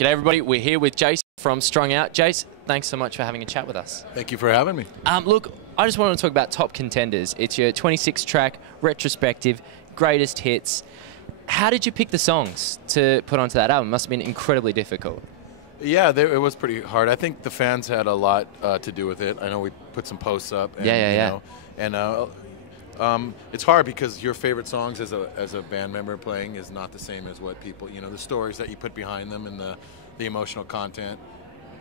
G'day everybody, we're here with Jace from Strung Out. Jace, thanks so much for having a chat with us. Thank you for having me. Look, I just wanted to talk about Top Contenders. It's your 26-track retrospective, greatest hits. How did you pick the songs to put onto that album? It must have been incredibly difficult. Yeah, it was pretty hard. I think the fans had a lot to do with it. I know we put some posts up. And, Yeah. It's hard because your favorite songs as a band member playing is not the same as what people, the stories that you put behind them and the emotional content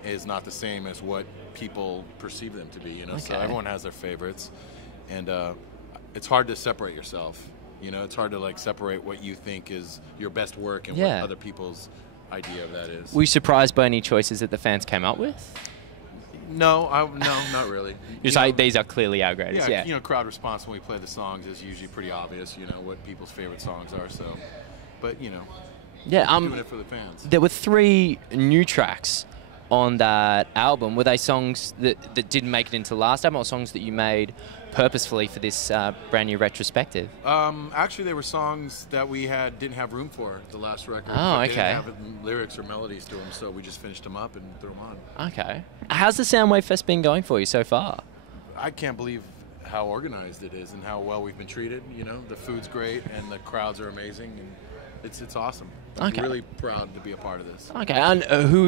is not the same as what people perceive them to be, Okay. So everyone has their favorites. And it's hard to separate yourself. It's hard to separate what you think is your best work and what other people's idea of that is. Were you surprised by any choices that the fans came up with? No, not really. You're saying these are clearly our greatest, yeah. Crowd response when we play the songs is usually pretty obvious, what people's favorite songs are, so. But, yeah, doing it for the fans. There were 3 new tracks on that album. Were they songs that didn't make it into the last album or songs that you made purposefully for this brand new retrospective? Actually, they were songs that we didn't have room for the last record. Oh, They okay. didn't have lyrics or melodies to them, so we just finished them up and threw them on. Okay. How's the Soundwave Fest been going for you so far? I can't believe how organized it is and how well we've been treated. The food's great and the crowds are amazing, and it's awesome. I'm really proud to be a part of this. Okay, and who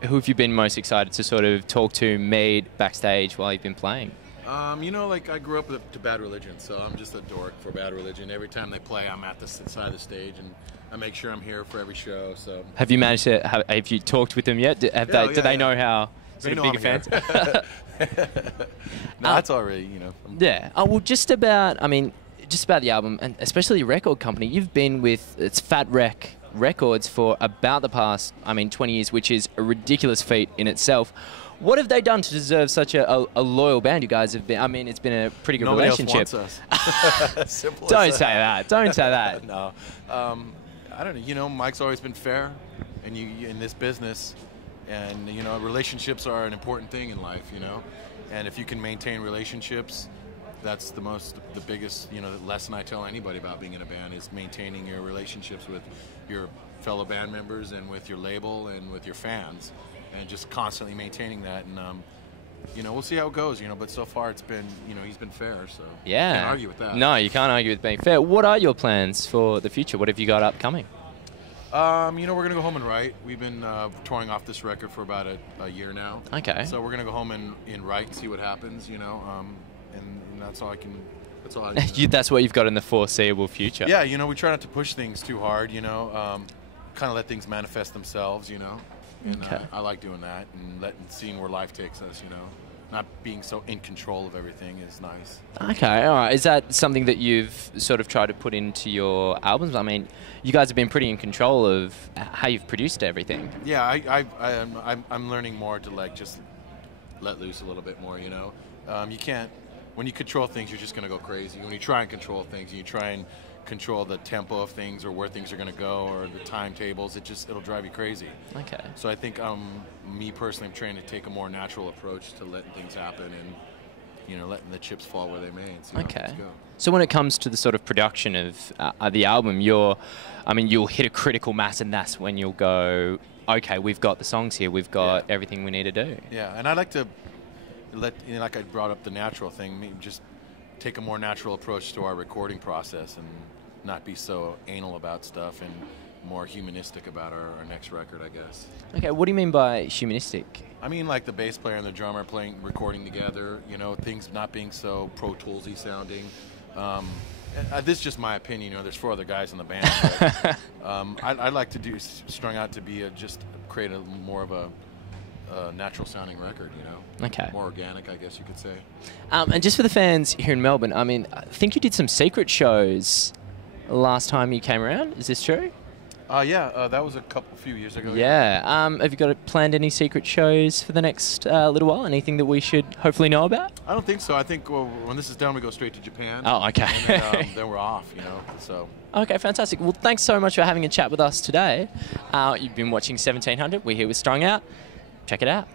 have you been most excited to sort of talk to, meet backstage while you've been playing? I grew up to Bad Religion, so I'm just a dork for Bad Religion. Every time they play, I'm at the side of the stage, and I make sure I'm here for every show. So, have you managed to? Have you talked with them yet? Do they know how sort of big a fans? No, that's already Yeah. Oh well, just about the album, and especially the record company. You've been with Fat Wreck Records for about the past 20 years, which is a ridiculous feat in itself. What have they done to deserve such a loyal band? You guys have been. It's been a pretty good relationship. Nobody else wants us. Simple Don't as say that. Don't say that. No, I don't know. Mike's always been fair, and you in this business, and relationships are an important thing in life. And if you can maintain relationships, that's the biggest lesson I tell anybody about being in a band is maintaining your relationships with your fellow band members and with your label and with your fans. And just constantly maintaining that, and we'll see how it goes. But so far it's been, he's been fair. So yeah, can't argue with that. No, you can't argue with being fair. What are your plans for the future? What have you got upcoming? We're gonna go home and write. We've been touring off this record for about a year now. Okay. So we're gonna go home and write and see what happens. And that's all I can. That's all I. That's what you've got in the foreseeable future. Yeah, we try not to push things too hard. Kind of let things manifest themselves. And I like doing that and seeing where life takes us, Not being so in control of everything is nice. Okay, all right. Is that something that you've sort of tried to put into your albums? You guys have been pretty in control of how you've produced everything. Yeah, I'm learning more to just let loose a little bit more, You can't, when you control things, you're just going to go crazy. When you try and control things and you try and control the tempo of things or where things are going to go or the timetables, it'll drive you crazy. Okay. So I think me personally, I'm trying to take a more natural approach to letting things happen and letting the chips fall where they may and see how things go. So when it comes to the sort of production of the album, you'll hit a critical mass, and that's when you'll go, okay, we've got the songs here, we've got everything we need to do. Yeah, and I like to like I brought up the natural thing, just take a more natural approach to our recording process and not be so anal about stuff and more humanistic about our next record, I guess. Okay, what do you mean by humanistic? I mean like the bass player and the drummer recording together, things not being so Pro Toolsy sounding. This is just my opinion, there's 4 other guys in the band. But, I'd like to do Strung Out to be create a more of a natural sounding record, Okay. More organic, I guess you could say. And just for the fans here in Melbourne, I think you did some secret shows last time you came around. Is this true? That was a few years ago. Yeah. Have you planned any secret shows for the next little while? Anything that we should hopefully know about? I don't think so. I think when this is done, we go straight to Japan. Oh, okay. And then we're off, so. Okay, fantastic. Well, thanks so much for having a chat with us today. You've been watching 1700. We're here with Strung Out. Check it out.